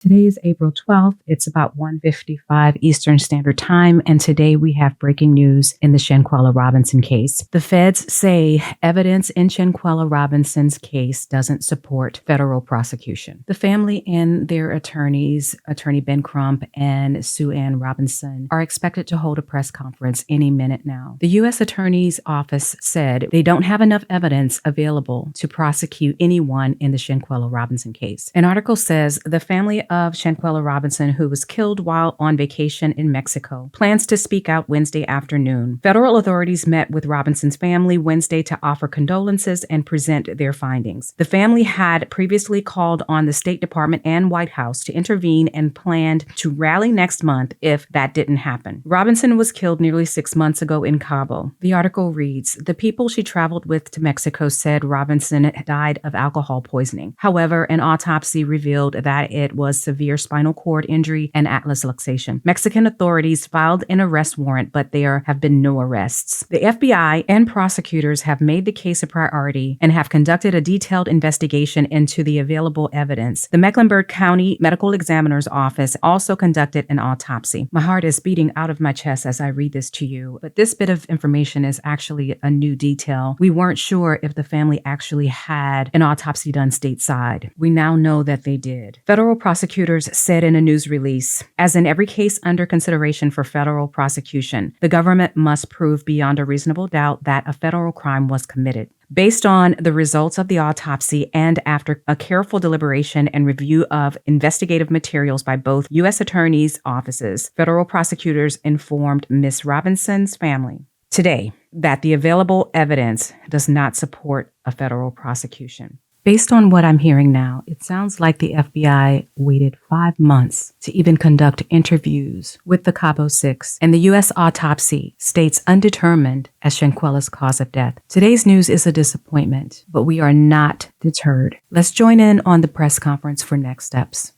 Today is April 12th. It's about 1:55 Eastern Standard Time, and today we have breaking news in the Shanquella Robinson case. The feds say evidence in Shanquella Robinson's case doesn't support federal prosecution. The family and their attorneys, Attorney Ben Crump and Sue Ann Robinson, are expected to hold a press conference any minute now. The U.S. Attorney's Office said they don't have enough evidence available to prosecute anyone in the Shanquella Robinson case. An article says the family of Shanquella Robinson, who was killed while on vacation in Mexico, plans to speak out Wednesday afternoon. Federal authorities met with Robinson's family Wednesday to offer condolences and present their findings. The family had previously called on the State Department and White House to intervene and planned to rally next month if that didn't happen. Robinson was killed nearly 6 months ago in Cabo. The article reads, the people she traveled with to Mexico said Robinson died of alcohol poisoning. However, an autopsy revealed that it was severe spinal cord injury and atlas luxation. Mexican authorities filed an arrest warrant, but there have been no arrests. The FBI and prosecutors have made the case a priority and have conducted a detailed investigation into the available evidence. The Mecklenburg County Medical Examiner's Office also conducted an autopsy. My heart is beating out of my chest as I read this to you, but this bit of information is actually a new detail. We weren't sure if the family actually had an autopsy done stateside. We now know that they did. Federal prosecutors said in a news release, as in every case under consideration for federal prosecution, the government must prove beyond a reasonable doubt that a federal crime was committed. Based on the results of the autopsy and after a careful deliberation and review of investigative materials by both U.S. attorneys' offices, federal prosecutors informed Ms. Robinson's family today that the available evidence does not support a federal prosecution. Based on what I'm hearing now, it sounds like the FBI waited 5 months to even conduct interviews with the Cabo Six, and the U.S. autopsy states undetermined as Shanquella's cause of death. Today's news is a disappointment, but we are not deterred. Let's join in on the press conference for next steps.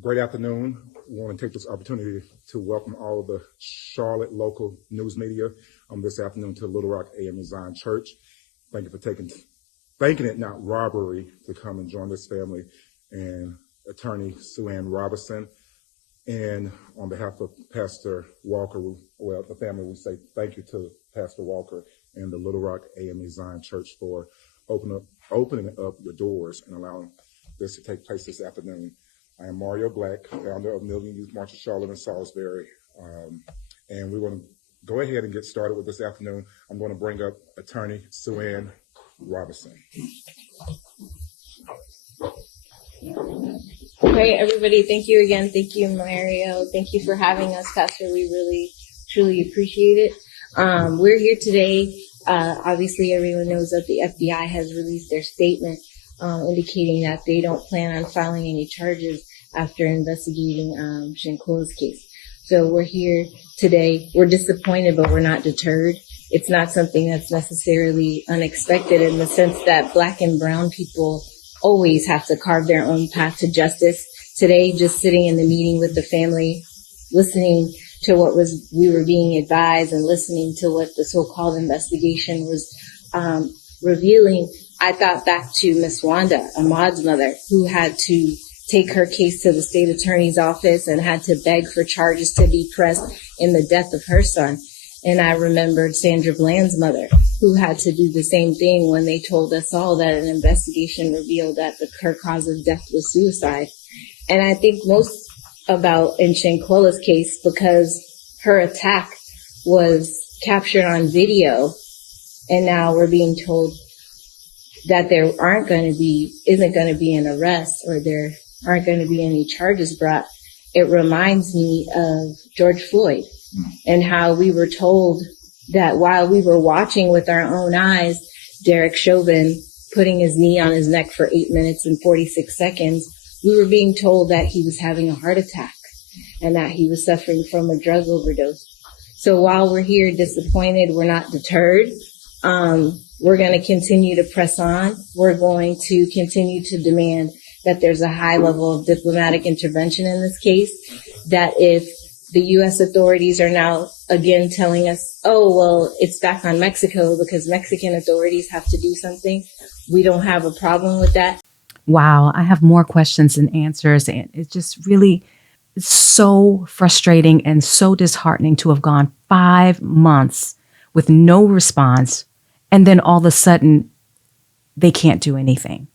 Great afternoon. I want to take this opportunity to welcome all of the Charlotte local news media this afternoon to Little Rock AME Zion Church. Thank you for taking it not robbery to come and join this family and Attorney Sue Ann Robinson. And on behalf of Pastor Walker, well, the family, we say thank you to Pastor Walker and the Little Rock AME Zion Church for opening up your doors and allowing this to take place this afternoon. I am Mario Black, founder of Million Youth March of Charlotte and Salisbury. And we're going to go ahead and get started with this afternoon. I'm going to bring up Attorney Sue Ann Robinson. Great, everybody. Thank you again. Thank you, Mario. Thank you for having us, Pastor. We really, truly appreciate it. We're here today. Obviously, everyone knows that the FBI has released their statement indicating that they don't plan on filing any charges after investigating Shanquella's case. So we're here today. We're disappointed, but we're not deterred. It's not something that's necessarily unexpected in the sense that Black and brown people always have to carve their own path to justice. Today, just sitting in the meeting with the family, listening to what we were being advised and listening to what the so-called investigation was revealing, I thought back to Miss Wanda, Ahmaud's mother, who had to take her case to the state attorney's office and had to beg for charges to be pressed in the death of her son. And I remembered Sandra Bland's mother, who had to do the same thing when they told us all that an investigation revealed that her cause of death was suicide. And I think most about in Shanquella's case, because her attack was captured on video, and now we're being told that there isn't going to be an arrest, or there aren't going to be any charges brought. It reminds me of George Floyd and how we were told that while we were watching with our own eyes, Derek Chauvin putting his knee on his neck for 8 minutes and 46 seconds, we were being told that he was having a heart attack and that he was suffering from a drug overdose. So while we're here disappointed, we're not deterred. We're going to continue to press on. We're going to continue to demand that there's a high level of diplomatic intervention in this case, that if the U.S. authorities are now again telling us, oh, well, it's back on Mexico because Mexican authorities have to do something, we don't have a problem with that. Wow, I have more questions than answers. And it's just really so frustrating and so disheartening to have gone 5 months with no response. And then all of a sudden, they can't do anything.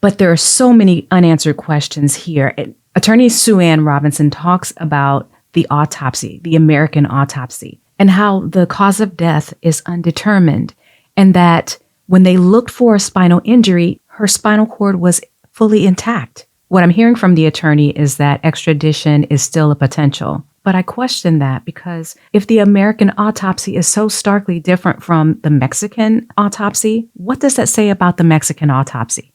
But there are so many unanswered questions here. Attorney Sue Ann Robinson talks about the autopsy, the American autopsy, and how the cause of death is undetermined, and that when they looked for a spinal injury, her spinal cord was fully intact. What I'm hearing from the attorney is that extradition is still a potential. But I question that, because if the American autopsy is so starkly different from the Mexican autopsy, what does that say about the Mexican autopsy?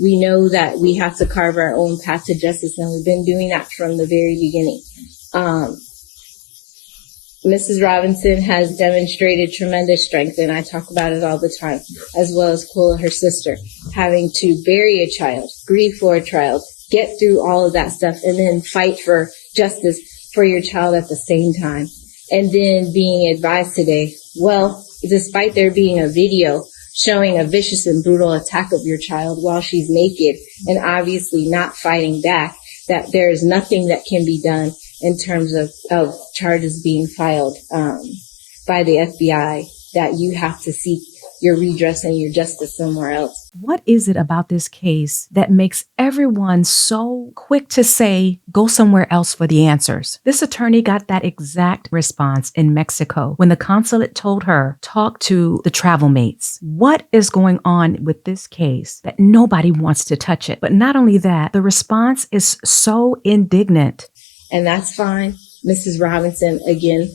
We know that we have to carve our own path to justice, and we've been doing that from the very beginning. Mrs. Robinson has demonstrated tremendous strength, and I talk about it all the time, as well as Quilla, her sister, having to bury a child, grieve for a child, get through all of that stuff, and then fight for justice for your child at the same time. And then being advised today, well, despite there being a video showing a vicious and brutal attack of your child while she's naked and obviously not fighting back, that there is nothing that can be done in terms of charges being filed by the FBI, that you have to seek your redress and your justice somewhere else. What is it about this case that makes everyone so quick to say, go somewhere else for the answers? This attorney got that exact response in Mexico when the consulate told her, talk to the travel mates. What is going on with this case that nobody wants to touch it? But not only that, the response is so indignant. And that's fine. Mrs. Robinson, again,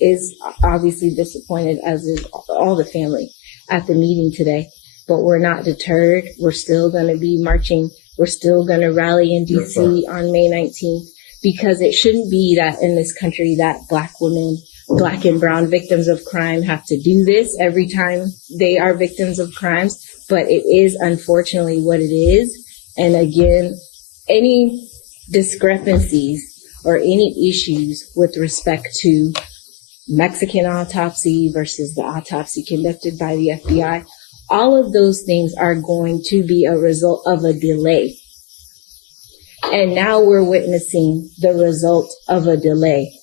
is obviously disappointed, as is all the family at the meeting today. But we're not deterred. We're still going to be marching. We're still going to rally in D.C. on May 19th, because it shouldn't be that in this country that Black women, Black and brown victims of crime have to do this every time they are victims of crimes. But it is unfortunately what it is. And again, any discrepancies or any issues with respect to Mexican autopsy versus the autopsy conducted by the FBI, all of those things are going to be a result of a delay. And now we're witnessing the result of a delay,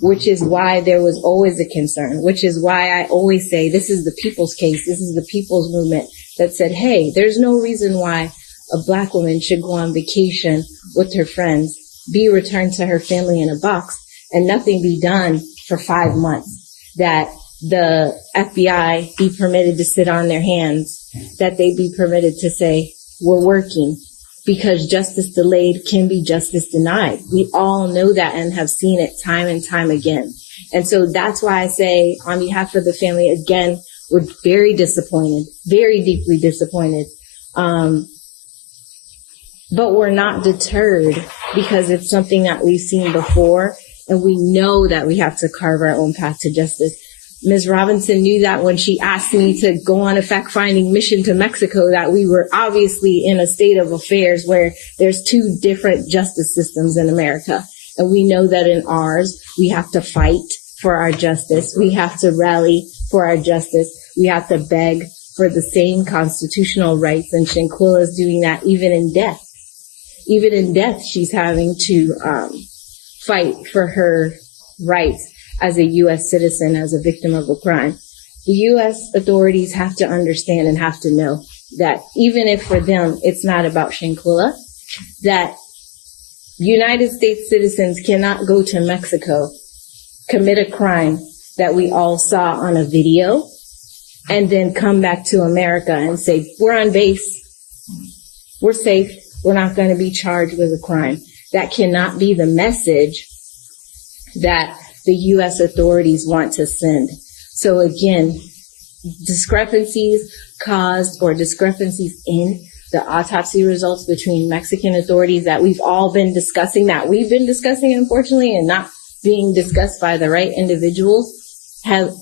which is why there was always a concern, which is why I always say this is the people's case. This is the people's movement that said, hey, there's no reason why a Black woman should go on vacation with her friends, be returned to her family in a box, and nothing be done for 5 months, that the FBI be permitted to sit on their hands, that they be permitted to say, we're working, because justice delayed can be justice denied. We all know that and have seen it time and time again. And so that's why I say, on behalf of the family, again, we're very disappointed, very deeply disappointed. But we're not deterred, because it's something that we've seen before, and we know that we have to carve our own path to justice. Ms. Robinson knew that when she asked me to go on a fact-finding mission to Mexico, that we were obviously in a state of affairs where there's two different justice systems in America. And we know that in ours, we have to fight for our justice. We have to rally for our justice. We have to beg for the same constitutional rights. And Shanquella is doing that even in death. Even in death, she's having to fight for her rights as a U.S. citizen, as a victim of a crime. The U.S. authorities have to understand and have to know that even if for them it's not about Shanquella, that United States citizens cannot go to Mexico, commit a crime that we all saw on a video, and then come back to America and say, we're on base, we're safe, we're not going to be charged with a crime. That cannot be the message that the U.S. authorities want to send. So again, discrepancies caused or discrepancies in the autopsy results between Mexican authorities that we've all been discussing, that we've been discussing, unfortunately, and not being discussed by the right individuals, have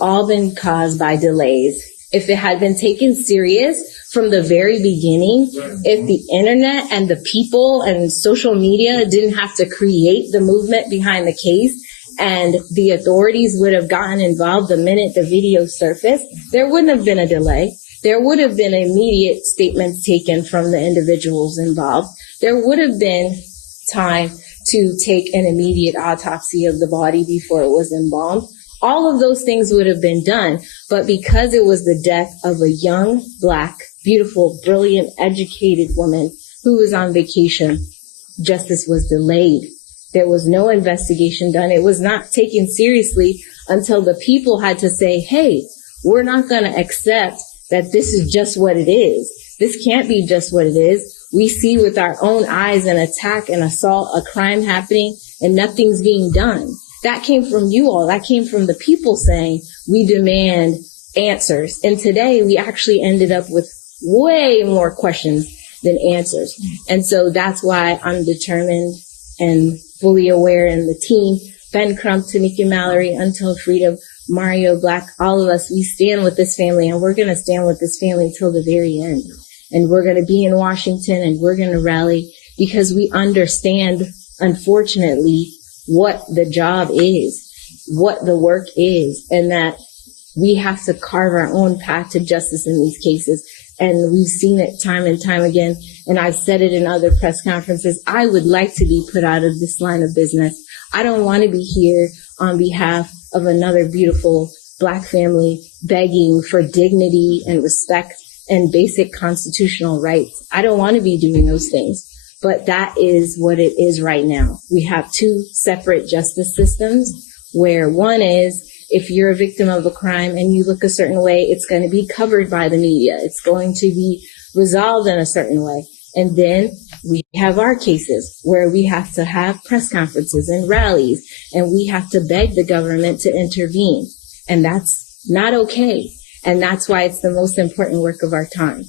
all been caused by delays. If it had been taken serious from the very beginning, if the internet and the people and social media didn't have to create the movement behind the case, and the authorities would have gotten involved the minute the video surfaced, there wouldn't have been a delay. there would have been immediate statements taken from the individuals involved. There would have been time to take an immediate autopsy of the body before it was embalmed. All of those things would have been done, but because it was the death of a young, Black, beautiful, brilliant, educated woman who was on vacation, justice was delayed. There was no investigation done. It was not taken seriously until the people had to say, hey, we're not going to accept that this is just what it is. This can't be just what it is. We see with our own eyes an attack, an assault, a crime happening, and nothing's being done. That came from you all. That came from the people saying, we demand answers. And today we actually ended up with way more questions than answers. And so that's why I'm determined and fully aware, and the team, Ben Crump, Tanika Mallory, Untold Freedom, Mario Black, all of us, we stand with this family, and we're going to stand with this family till the very end. And we're going to be in Washington, and we're going to rally because we understand, unfortunately, what the job is, what the work is, and that we have to carve our own path to justice in these cases. And we've seen it time and time again. And I've said it in other press conferences. I would like to be put out of this line of business. I don't want to be here on behalf of another beautiful Black family begging for dignity and respect and basic constitutional rights. I don't want to be doing those things. But that is what it is right now. We have two separate justice systems where one is, if you're a victim of a crime and you look a certain way, it's going to be covered by the media. It's going to be resolved in a certain way. And then we have our cases where we have to have press conferences and rallies, and we have to beg the government to intervene. And that's not okay. And that's why it's the most important work of our time.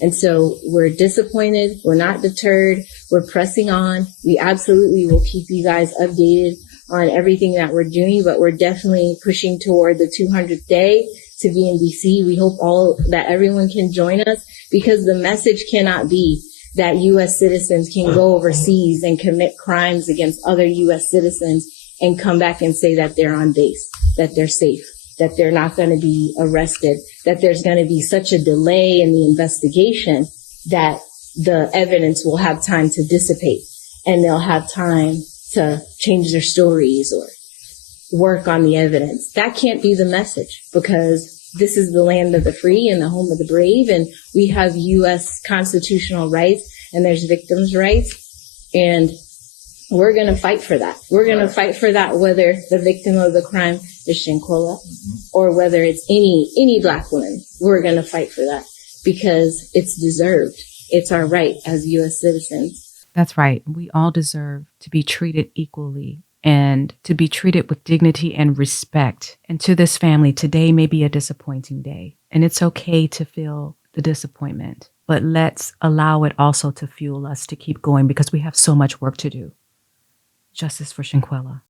And so we're disappointed. We're not deterred. We're pressing on. We absolutely will keep you guys updated on everything that we're doing, but we're definitely pushing toward the 200th day to be in DC. We hope that everyone can join us, because the message cannot be that U.S. citizens can go overseas and commit crimes against other U.S. citizens and come back and say that they're on base, that they're safe, that they're not going to be arrested, that there's going to be such a delay in the investigation that the evidence will have time to dissipate and they'll have time to change their stories or work on the evidence. That can't be the message, because this is the land of the free and the home of the brave, and we have U.S. constitutional rights, and there's victims' rights, and we're going to fight for that. We're going to fight for that, whether the victim of the crime is Shanquella or whether it's any Black woman. We're going to fight for that because it's deserved. It's our right as U.S. citizens. That's right. We all deserve to be treated equally and to be treated with dignity and respect. And to this family, today may be a disappointing day, and it's okay to feel the disappointment, but let's allow it also to fuel us to keep going, because we have so much work to do. Justice for Shanquella.